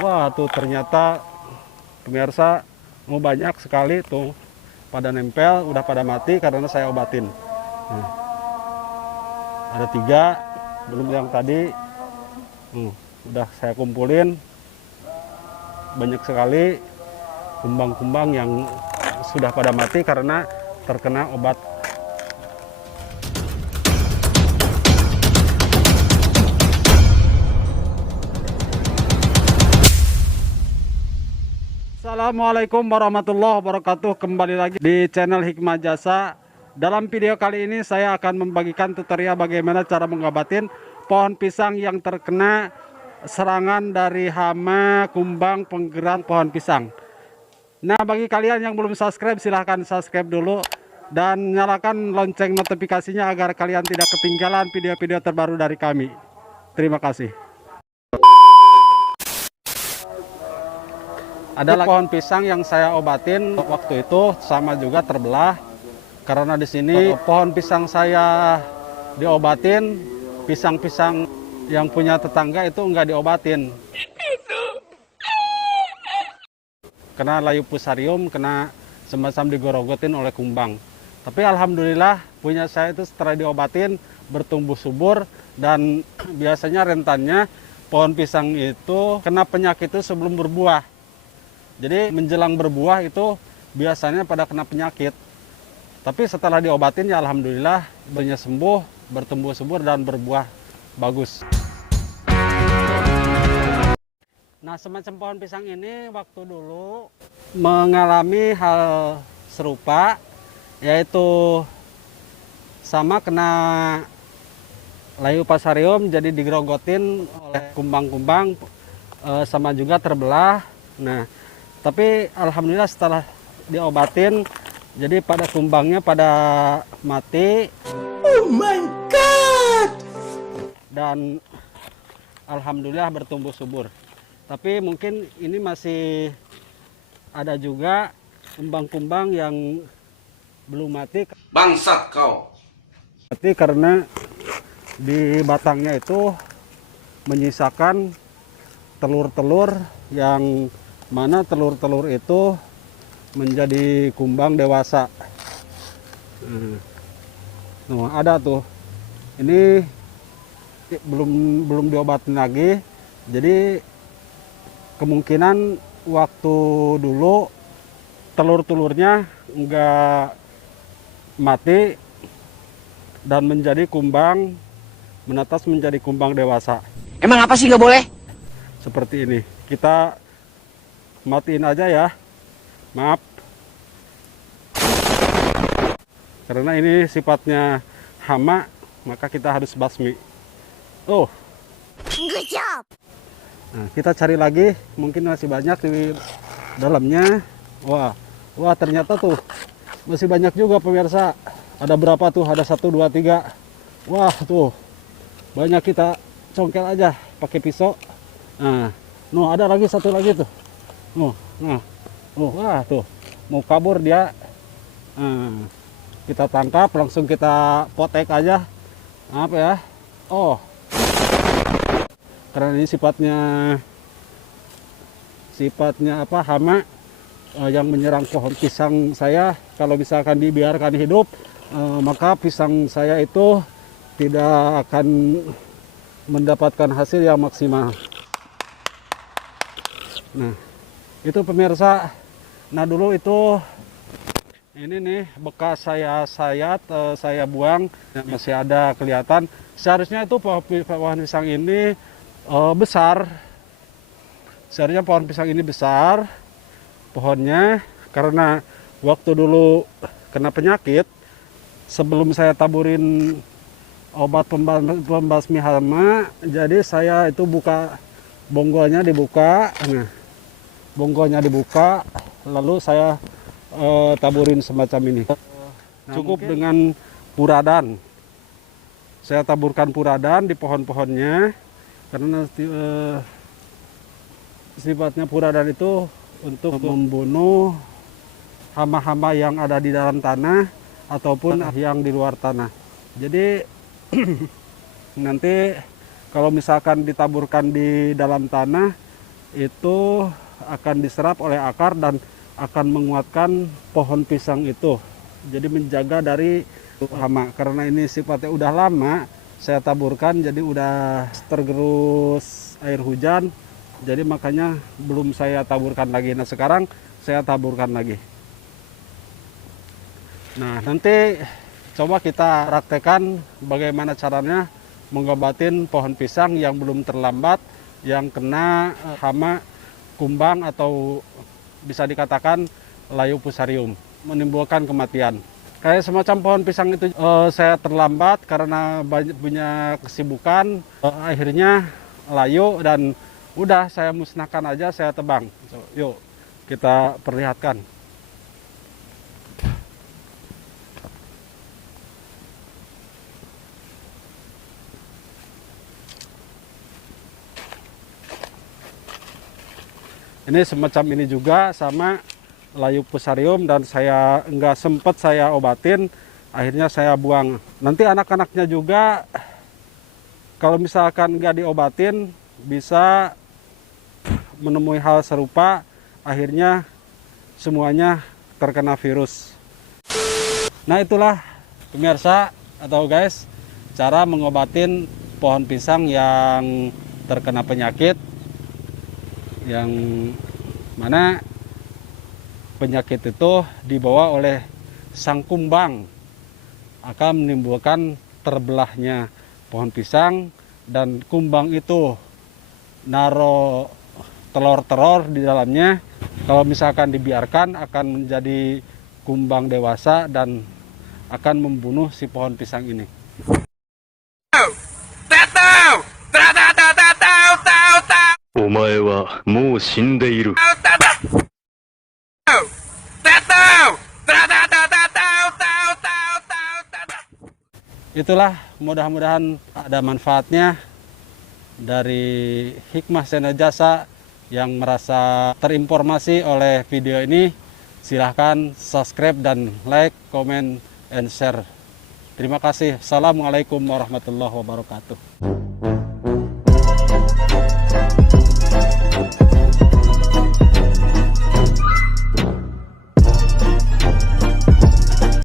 Wah tuh ternyata pemirsa mau banyak sekali tuh pada nempel, udah pada mati karena saya obatin. Nah, ada 3, belum yang tadi. Udah saya kumpulin banyak sekali kumbang-kumbang yang sudah pada mati karena terkena obat. Assalamualaikum warahmatullahi wabarakatuh. Kembali lagi di channel Hikmah Jasa. Dalam video kali ini saya akan membagikan tutorial bagaimana cara mengobatin pohon pisang yang terkena serangan dari hama kumbang penggerak pohon pisang. Nah, bagi kalian yang belum subscribe, silahkan subscribe dulu dan nyalakan lonceng notifikasinya agar kalian tidak ketinggalan video-video terbaru dari kami. Terima kasih. Adalah pohon pisang yang saya obatin waktu itu sama juga terbelah karena di sini pohon pisang saya diobatin, pisang-pisang yang punya tetangga itu enggak diobatin. Kena layu fusarium, kena semacam digorogotin oleh kumbang. Tapi alhamdulillah punya saya itu setelah diobatin bertumbuh subur dan biasanya rentannya pohon pisang itu kena penyakit itu sebelum berbuah. Jadi menjelang berbuah itu biasanya pada kena penyakit. Tapi setelah diobatin ya alhamdulillah buahnya sembuh, bertumbuh subur dan berbuah bagus. Nah, semacam pohon pisang ini waktu dulu mengalami hal serupa, yaitu sama kena layu fusarium jadi digerogotin oleh kumbang-kumbang, sama juga terbelah. Nah, tapi alhamdulillah setelah diobatin jadi pada kumbangnya pada mati. Oh my god. Dan alhamdulillah bertumbuh subur. Tapi mungkin ini masih ada juga kumbang-kumbang yang belum mati. Bangsat kau. Mati karena di batangnya itu menyisakan telur-telur yang mana telur-telur itu menjadi kumbang dewasa. Nah, ada tuh. Ini belum diobatin lagi. Jadi kemungkinan waktu dulu telur-telurnya enggak mati dan menjadi kumbang, menetas menjadi kumbang dewasa. Emang apa sih nggak boleh? Seperti ini. Kita matiin aja ya, maaf karena ini sifatnya hama, maka kita harus basmi. Good job. Nah, kita cari lagi, mungkin masih banyak di dalamnya. Wah ternyata tuh masih banyak juga pemirsa. Ada berapa tuh? Ada 1, 2, 3. Wah tuh banyak, kita congkel aja pakai pisau. Nah, ada lagi satu lagi tuh. Wah tuh mau kabur dia. Kita tangkap, langsung kita potek aja. Apa ya? Karena ini sifatnya apa, hama yang menyerang pohon pisang saya. Kalau misalkan dibiarkan hidup, maka pisang saya itu tidak akan mendapatkan hasil yang maksimal. Nah, itu pemirsa. Nah, dulu itu ini nih bekas saya sayat, saya buang, masih ada kelihatan. Seharusnya itu pohon pisang ini besar. Seharusnya pohon pisang ini besar pohonnya, karena waktu dulu kena penyakit, sebelum saya taburin obat pembasmi hama, jadi saya itu buka bonggolnya, dibuka. Nah, bonggolnya dibuka, lalu saya taburin semacam ini. Nah, cukup dengan puradan. Saya taburkan puradan di pohon-pohonnya karena sifatnya puradan itu untuk membunuh hama-hama yang ada di dalam tanah ataupun yang di luar tanah. Jadi nanti Kalau misalkan ditaburkan di dalam tanah, itu akan diserap oleh akar dan akan menguatkan pohon pisang itu. Jadi menjaga dari hama. Karena ini sifatnya udah lama saya taburkan, jadi udah tergerus air hujan. Jadi makanya belum saya taburkan lagi. Nah sekarang saya taburkan lagi. Nah nanti coba kita praktekkan bagaimana caranya mengobatin pohon pisang yang belum terlambat, yang kena hama, kumbang, atau bisa dikatakan layu fusarium, menimbulkan kematian. Kayak semacam pohon pisang itu saya terlambat karena punya kesibukan, akhirnya layu dan udah saya musnahkan aja, saya tebang. Yuk kita perlihatkan. Ini semacam ini juga sama layu fusarium dan saya nggak sempet saya obatin, akhirnya saya buang. Nanti anak-anaknya juga kalau misalkan nggak diobatin bisa menemui hal serupa, akhirnya semuanya terkena virus. Nah itulah pemirsa atau guys, cara mengobatin pohon pisang yang terkena penyakit, yang mana penyakit itu dibawa oleh sang kumbang, akan menimbulkan terbelahnya pohon pisang, dan kumbang itu naro telur-telur di dalamnya. Kalau misalkan dibiarkan akan menjadi kumbang dewasa dan akan membunuh si pohon pisang ini. Itulah, mudah-mudahan ada manfaatnya dari Hikmah Channel Jasa. Yang merasa terinformasi oleh video ini, silahkan subscribe dan like, comment, and share. Terima kasih. Assalamualaikum warahmatullahi wabarakatuh.